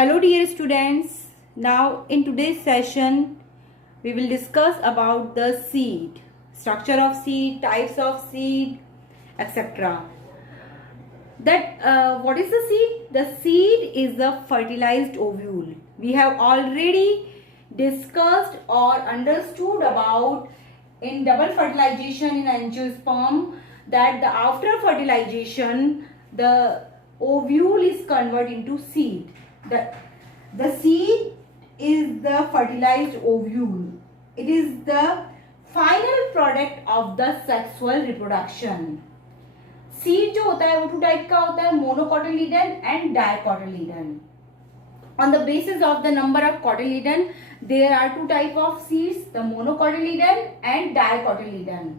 Hello dear students, now in today's session we will discuss about the seed, structure of seed, types of seed, etc. What is the seed? The seed is the fertilized ovule. We have already discussed or understood about in double fertilization in angiosperm that after fertilization the ovule is converted into seed. The seed is the fertilized ovule. It is the final product of the sexual reproduction. Seed जो होता है वो to type का होता है, मोनोकोटिलीडन and डाइकोटिलीडन. On the basis of the number of cotyledon, there are two type of seeds, the monocotyledon and dicotyledon.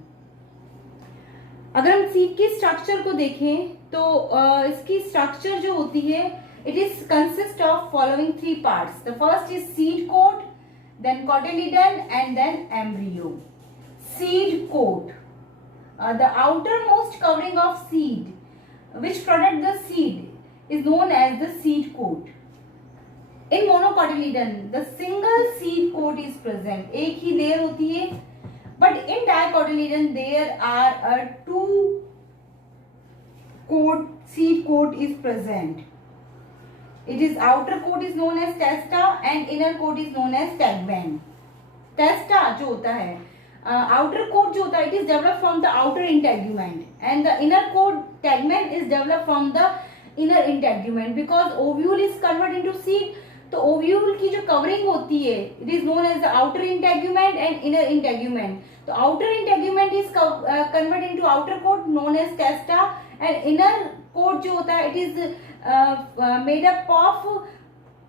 अगर हम seed की स्ट्रक्चर को देखें तो इसकी स्ट्रक्चर जो होती है, it is consist of following three parts. The first is seed coat, then cotyledon and then embryo. Seed coat. The outermost covering of seed which protect the seed is known as the seed coat. In monocotyledon the single seed coat is present, एक ही layer होती है. But in dicotyledon there are two seed coat is present. It is outer coat is known as testa and inner coat is known as tegmen. Testa जो होता है, outer coat जो होता है, it is developed from the outer integument and the inner coat tegmen is developed from the inner integument. Because ovule is converted into seed, तो ovule की जो covering होती है, it is known as the outer integument and inner integument. तो outer integument is converted into outer coat known as testa and inner coat जो होता है, it is made up of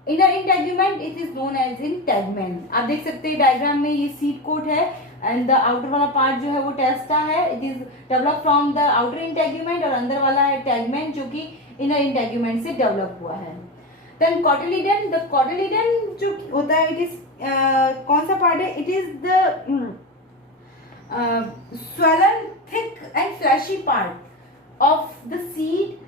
inner integument, it is known as in tegmen. आप देख सकते हैं diagram में ये सीड कोट है एंड द आउटर वाला पार्ट जो है वो टेस्टा है. It is develop from the outer integument और अंदर वाला है टैगमेंट जो कि इनर इंटेग्यूमेंट से डेवलप हुआ है. Then cotyledon. द कॉटिलीडन जो होता है, इट इज कौन सा पार्ट है? It is the swollen thick and fleshy part of the seed.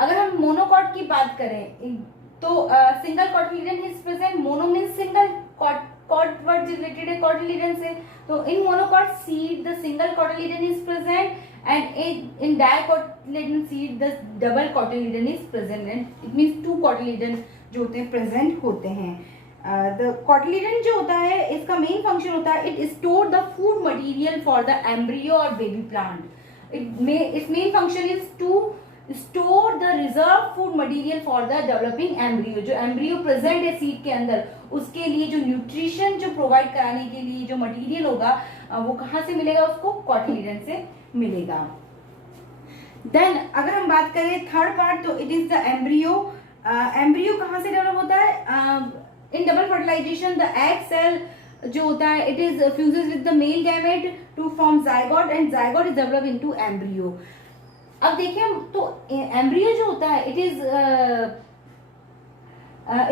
अगर हम मोनोकॉट की बात करें तो single cotyledon is present. Mono means single, cot word related है कॉटिलीडन से. तो in monocot seed the single cotyledon is present and in dicotyledon seed the double cotyledon is present and it means two cotyledon जो होते हैं present होते हैं. The cotyledon जो होता है इसका मेन फंक्शन होता है, it store the food material for the embryo or baby plant. Its main function is to store the reserve food material for the developing embryo. जो एम्ब्रियो प्रेजेंट है seed के अंदर, उसके लिए जो न्यूट्रिशन जो प्रोवाइड कराने के लिए जो मटेरियल होगा वो कहाँ से मिलेगा? उसको कॉटिलीडन से मिलेगा. देन अगर हम बात करें थर्ड पार्ट, तो it is the embryo. Embryo कहाँ से डेवलप होता है? In double fertilization the egg cell जो होता है, it is fuses with the male gamete to form zygote and zygote is develop into embryo. अब देखिए तो एम्ब्रियो जो होता है, it is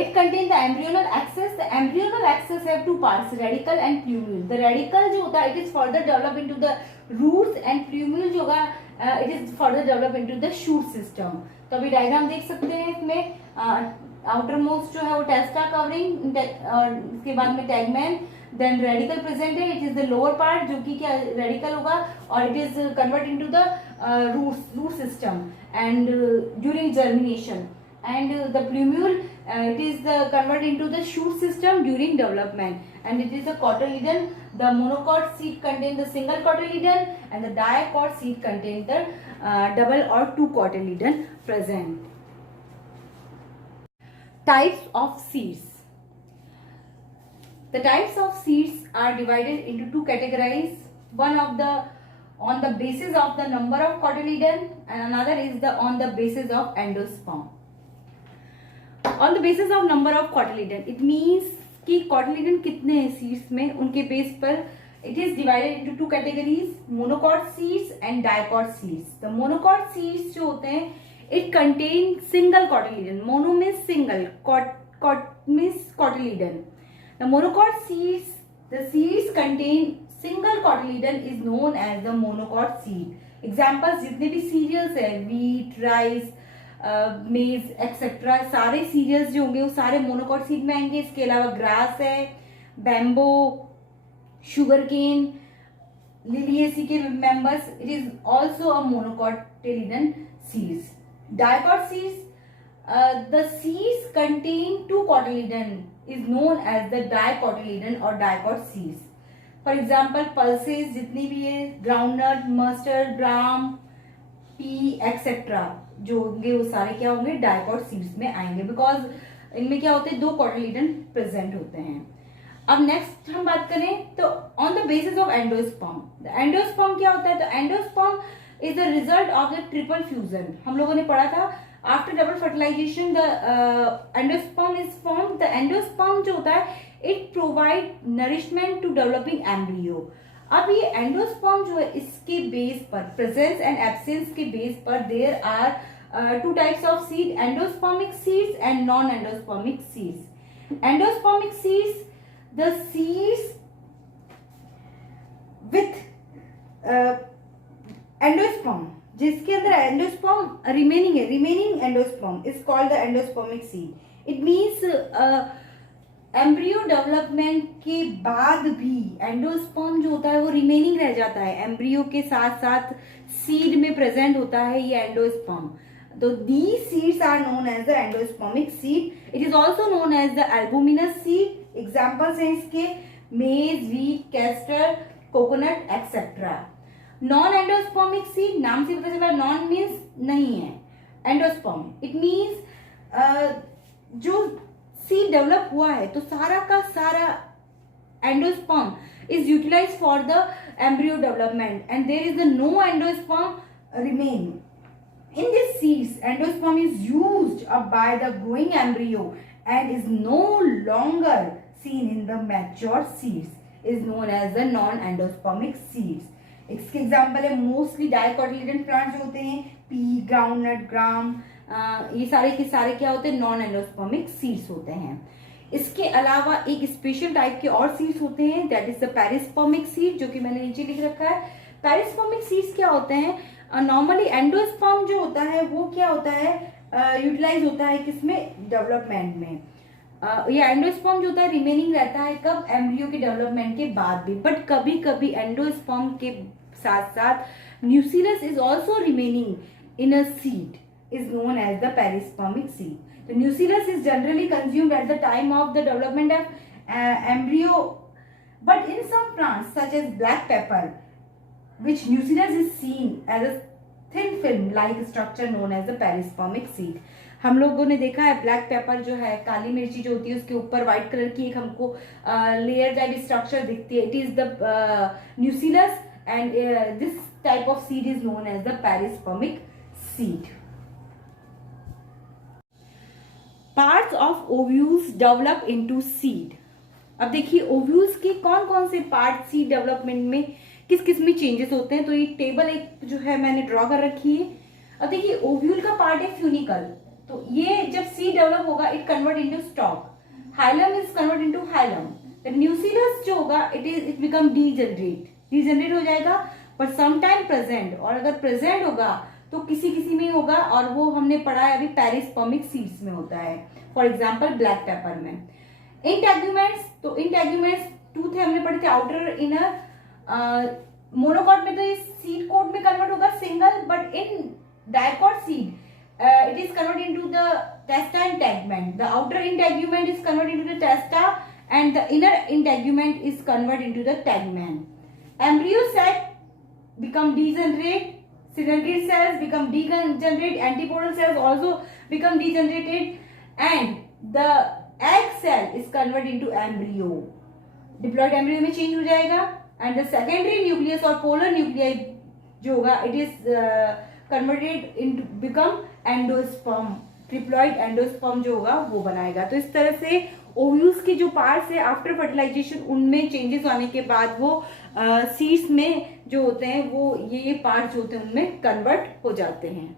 it contains the embryonal axis. The embryonal axis have two parts, radicle and plumule. The radicle जो होता है, it is further develop into the roots and plumule जो होगा it is further develop into the shoot system. तो अभी diagram देख सकते हैं इसमें आउटर मोस्ट जो है वो टेस्टा कवरिंग और इसके बाद में टैगमैन, देन रेडिकल प्रेजेंट है. It is the lower part जो कि क्या रेडिकल होगा और it is convert into the root system and during germination. And the plumule it is converted into the shoot system during development, and it is a cotyledon. The monocot seed contain the single cotyledon and the dicot seed contain the double or two cotyledon present. Types of seeds. The types of seeds are divided into two categories. One of the on the basis of the number of cotyledon and another is the on the basis of endosperm. On the basis of number of cotyledon, it means कि cotyledon कितने हैं seeds में, उनके base पर it is divided into two categories, monocot seeds and dicot seeds. The monocot seeds जो होते हैं, it contain single cotyledon. Mono means single, cot means cotyledon. The monocot seeds, the seeds contain single cotyledon is known as the monocot seed. Examples जितने भी cereals है, wheat, rice, मेज etcetera, सारे serials जो होंगे वो सारे मोनोकॉट सीड में आएंगे। इसके अलावा ग्रास है, बैम्बो, शुगर केन, लिलिएसी के members, it is also a मोनोकॉटिलिडन seeds. Dicot seeds, the seeds contain two cotyledon is known as the dicotyledon or dicot seeds. For example, pulses जितनी भी है, groundnut, mustard, gram, pea, etc. जो होंगे वो सारे क्या होंगे, डाइकॉट सीड्स में आएंगे, बिकॉज इनमें क्या होते हैं, दो कॉटिलीडन प्रेजेंट होते हैं। अब नेक्स्ट हम बात करें तो on the basis of endosperm, endosperm क्या होता है, तो endosperm is the result of the triple fusion. हम लोगों ने पढ़ा था after double fertilization the endosperm is form. The endosperm जो होता है it provide nourishment to developing embryo. अब ये एंडोस्पर्म जो है इसके बेस पर, प्रेजेंस एंड एब्सेंस के बेस पर there are two types of seed, endospermic seeds and non endospermic seeds. Endospermic seeds, the seeds with endosperm, जिसके अंदर एंडोस्पर्म रिमेनिंग है, remaining endosperm is called the endospermic seed. It means embryo development के बाद भी endosperm जो होता है वो रिमेनिंग रह जाता है, एम्ब्रियो के साथ साथ सीड में प्रेजेंट होता है ये एंडोस्पर्म। तो these seeds are known as the endospermic seed. It is also known as the albuminous seed. Examples हैं इसके maize, wheat, castor, coconut etcetera. Non endospermic seed, नाम से पता चला नॉन मीन्स नहीं है, एंडोस्पर्म इट मीन्स जो सीड डेवलप हुआ है तो सारा का सारा endosperm is utilize for the embryo development and there is the no endosperm remain. In these seeds, endosperm is used up by the growing embryo and is no longer seen in the mature seeds. Is known as the non-endospermic seeds. इसके example है mostly dicotyledon plant जो होते हैं, P, groundnut, ग्राम, ये सारे के सारे क्या होते हैं, नॉन एंडोस्पर्मिक सीड्स होते हैं। इसके अलावा एक स्पेशल टाइप के और सीड्स होते हैं, that is the perispermic seed, जो कि मैंने नीचे लिख रखा है। पेरिस्पर्मिक सीड्स क्या होते हैं, नॉर्मली एंडोस्पर्म जो होता है वो क्या होता है, यूटिलाइज होता है किसमें, डेवलपमेंट में। ये एंडोस्पर्म जो होता है रिमेनिंग रहता है कब, एम्ब्रियो के डेवलपमेंट के बाद भी, बट कभी कभी एंडोस्पर्म के साथ साथ nucleus is also remaining in a seed, is known as the perispermic seed. तो nucleus is generally consumed at the time of the development of embryo, but in some plants such as black pepper which nucleus is seen as a thin film like structure known as the perispermic seed. हम लोगों ने देखा है black pepper जो है, काली मिर्ची जो होती है उसके ऊपर व्हाइट कलर की एक हमको लेयर टाइप स्ट्रक्चर दिखती है, it is the nucleus and this type of seed is known as the perispermic seed. Parts of ovules develop into seed. अब देखिए ओव्यूल्स के कौन कौन से पार्ट सीड डेवलपमेंट में किस किस में चेंजेस होते हैं, तो ये टेबल एक जो है मैंने ड्रॉ कर रखी है। अब देखिए ओव्यूल का पार्ट है फ्यूनिकल, तो ये जब सीड डेवलप होगा it convert into stock, hilum is convert into hilum, the nucleus जो होगा इट बिकम डीजनरेट हो जाएगा, पर सम टाइम प्रेजेंट, और अगर प्रेजेंट होगा तो किसी किसी में होगा, और वो हमने पढ़ा है अभी पेरिस्पर्मिक सीड्स में होता है, फॉर एग्जाम्पल ब्लैक पेपर में। इंटेग्यूमेंट्स, तो इंटेग्यूमेंट्स टूथ है हमने पढ़े थे, आउटर इनर, मोनोकॉट में तो ये सीड कोट में कन्वर्ट होगा single, but in dicot seed it is convert into the टेस्टा integument, the outer integument is convert into the टेस्टा and the inner integument is convert into the tegmen. Embryo set become degenerate, synergid cells become degenerate, antipodal cells also become degenerated, and the egg cell is converted into embryo, diploid embryo में change हो जाएगा, and the secondary nucleus और polar nuclei जो होगा it is converted into become endosperm, triploid endosperm जो होगा वो बनाएगा। तो इस तरह से ओव्यूल्स के जो पार्ट्स है आफ्टर फर्टिलाइजेशन उनमें चेंजेस आने के बाद वो सीड्स में जो होते हैं वो ये पार्ट्स जो होते हैं उनमें कन्वर्ट हो जाते हैं।